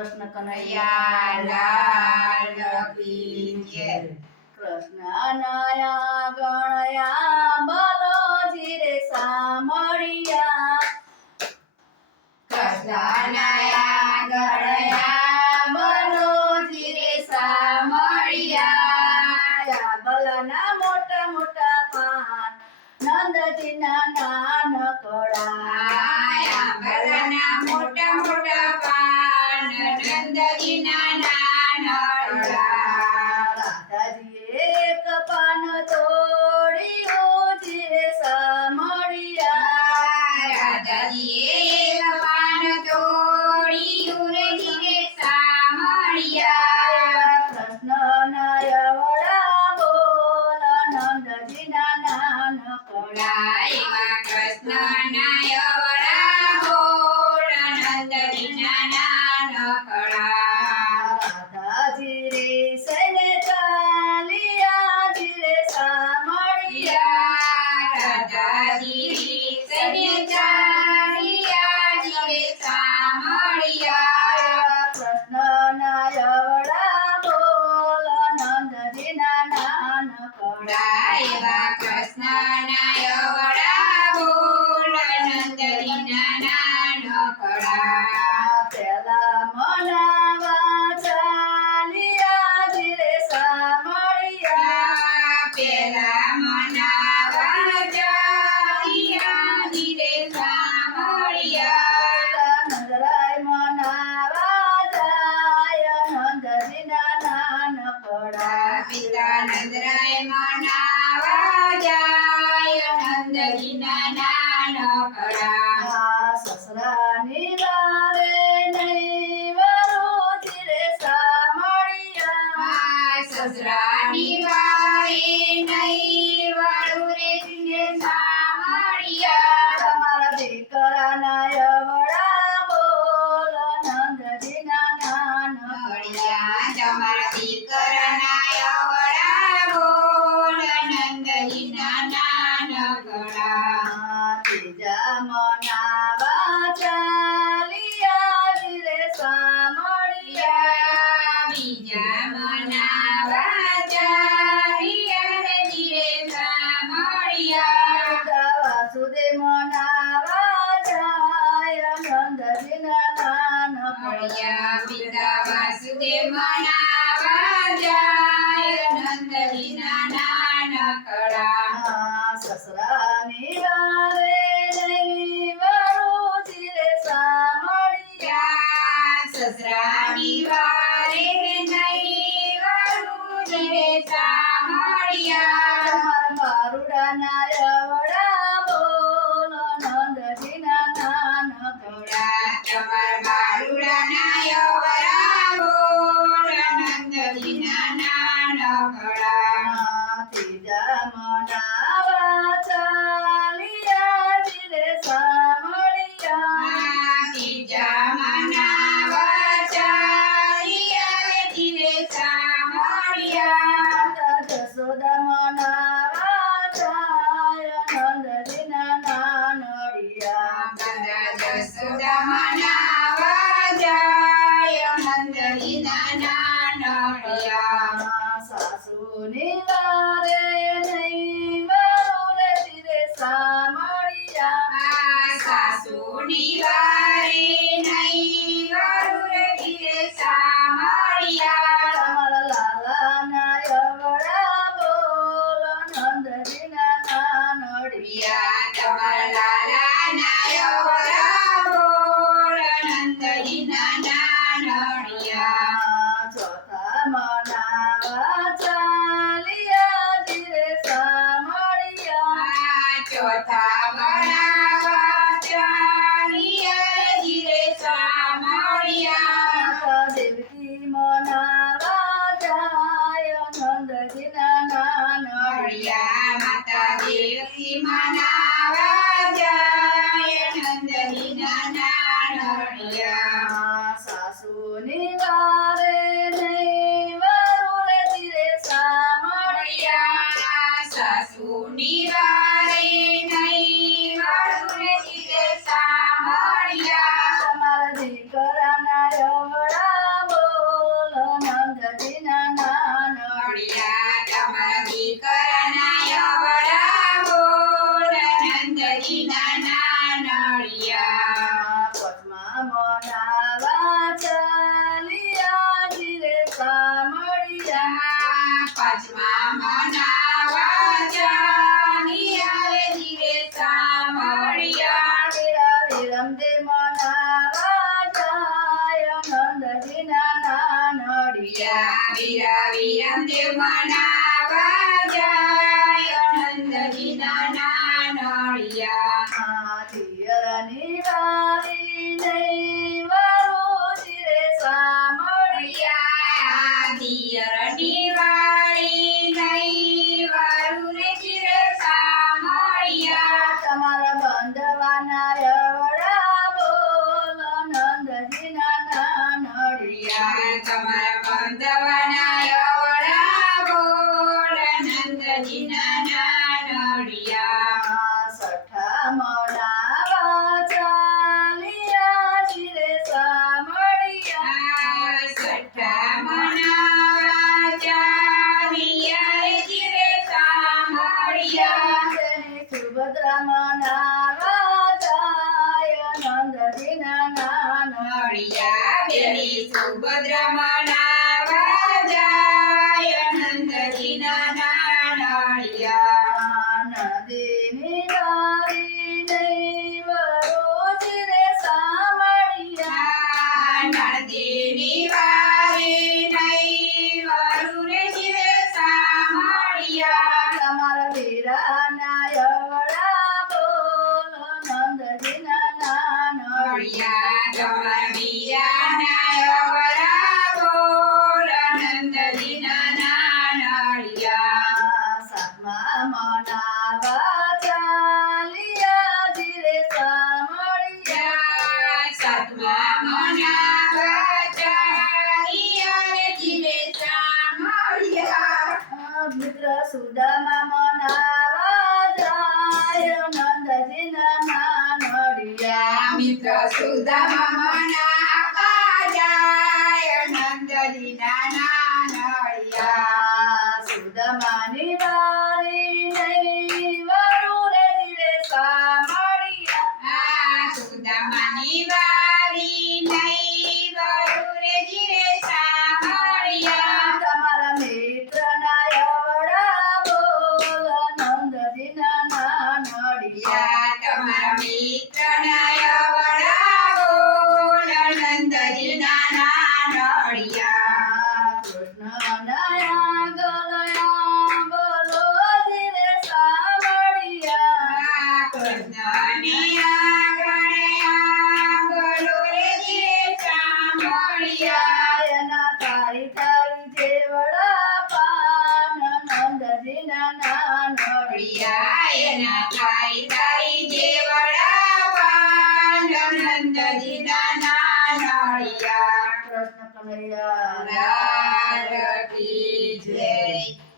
કૃષ્ણ કનૈયા લાલ કી જય. કૃષ્ણ નયા ગણયા બલોજી રે સામળિયા. કૃષ્ણ નયા ગણયા બલોજી રે સામળિયા. બલના મોટા મોટા પાન નંદજીના નાનકડા. બલના મોટા મોટા પાન નંદજીના નાનકડા. રાધાજીએ એક પાન તોડ્યું જીરે સામળિયા. રાધાજીએ એક પાન તોડ્યું રે જીરે સામળિયા. કૃષ્ણના યવડા બોલ નંદજીના નાનકડા. એવા કૃષ્ણના યવડા બોલ નંદજીના નાનકડા. રાધાજી રે સને ચાલિયા જીરે સામળિયા. રાધાજી સને ચાલિયા જીરે સામળિયા. કૃષ્ણના યવડા બોલ નંદજીના નાનકડા. એવા કૃષ્ણના યવડા બોલ નંદજીના નાનકડા. પેલા મનાવા ચાલિયા જીરે સામળિયા. પેલા મનાવા ચાલિયા જીરે સામળિયા. નજરાય મનાવા જાય નંદજીના નાનકડા. પિતા નંદરાય મનાવા જાય નંદજીના નાનકડા. સસરાની લારે નહીં વરું જીરે સામળિયા. સસરાની વારે નહીં વાળું રે જીરે સામળિયા. તમારા દીકરાના યવડા બોલ નંદજીના નાનકડા. તમારા દીકરાના યવડા બોલ નંદજીના નાનકડા. ત્રીજા મનાવા ચાલિયા જીરે સામળિયા. બીજા મનાવા ચાલિયા રે જીરે સામળિયા. વાસુદેવ મનાવા જાય નંદજીના નાનકડા. પિતા વાસુદેવ મનાવા જાય નંદજીના નાનકડા. સસરાની વારે નહીં વરું જીરે સામળિયા. સસરાની વારે નહીં વાળું જીરે સામળિયા. બારુડાના યવડા બોલ નંદજીના નાનકડા. તમાર બારુડાના યવડા બોલ નંદજીના નાનકડા. ત્રીજા મનાવા ચાલિયા જીરે સામળિયા. ત્રીજા મનાવા ચાલિયા જીરે સામળિયા. જશોદા મનાવા જાય નંદજીના નાનડિયા. જસોદા મનાવા જાય નંદજીના નાનકડિયા. સાસુની વારે નહીં વરું રે જીરે સામળિયા. સાસુની વારે નહીં વાળું રે જીરે સામળિયા. તમારા લાલાના યવડા બોલ નંદજીના નાનડિયા. તમારા લાલાના યવડા બોલ નંદજીના નાનકડિયા. ચોથા મનાવા ચાલિયા જીરે સામળિયા. ચોથા મનાવા ચાલિયા જીરે સામળિયા. દેવકી મનાવા જાય નંદજીના નાનડિયા. માતા દેવકી મનાવા જાય નંદજીના નાનકડિયા. સાસુની વારે નહીં વરું રે જીરે સામળિયા. સાસુની વારે નહીં વાળું રે જીરે સામળિયા. તમારા દીકરાના યવડા પિયરની વારી નહીં વરુજી રે સામળિયા દિયરની વાળી નહીં વરુ રે ચિરે સામળિયા તમારા બંધવાના એવડા બોલ નંદજીના નાનડિયા તમારા બંધવાના એવડા બોલ નંદજીના નાનડિયા સઠા મનાવા ચાલિયા જીરે સામળિયા સઠ્ઠા મનાવા ચાલિયા રે ચિરે સામળિયા તેની સુભદ્રા મનાવા જાય નંદજીના નાનડિયા બેની સુભદ્રા મનાવા જાય નંદજીના નાનડિયા નદીની વારી નહીં વરોજી રે સામળિયા નદીની વારી નહીં વરુ રે ચિરે સામળિયા તમારા વીરાના એવડા બોલ નંદજીના નાનડિયા તમારા વીરાના એવડા બોલ નંદજીના નાનડિયા સાતમા મનાવા ચાલિયા જીરે સામળિયા સાતમા મનાવા ચાલિયા રે ચિરે સામળિયા મિત્ર સુદામા મનાવા જાય નંદજીના નાનડિયા મિત્ર સુદામા મનાવા જાય નંદજીના નાનડિયા સુદામાની વારી નહીં વરુ રે જીરે સામળિયા સુદામાની વારી નહીં વરુ રે ચિરે સામળિયા તમારા મિત્રના એવડા બોલ નંદજીના નાનડિયા તમારા મિત્રના એવડા બોલ નંદજીના નાનડિયા કૃષ્ણના ગલયા બોલો જીરે સામળિયા કૃષ્ણની આગળ્યા બોલો રે ચિરે સામળિયા એના તારી તારી જેવડા પાન નંદજીના નાનડિયા એના તારી તારી જેવડા પાન નંદજીના નાનડિયા કૃષ્ણ કનૈયા લાલ કી જય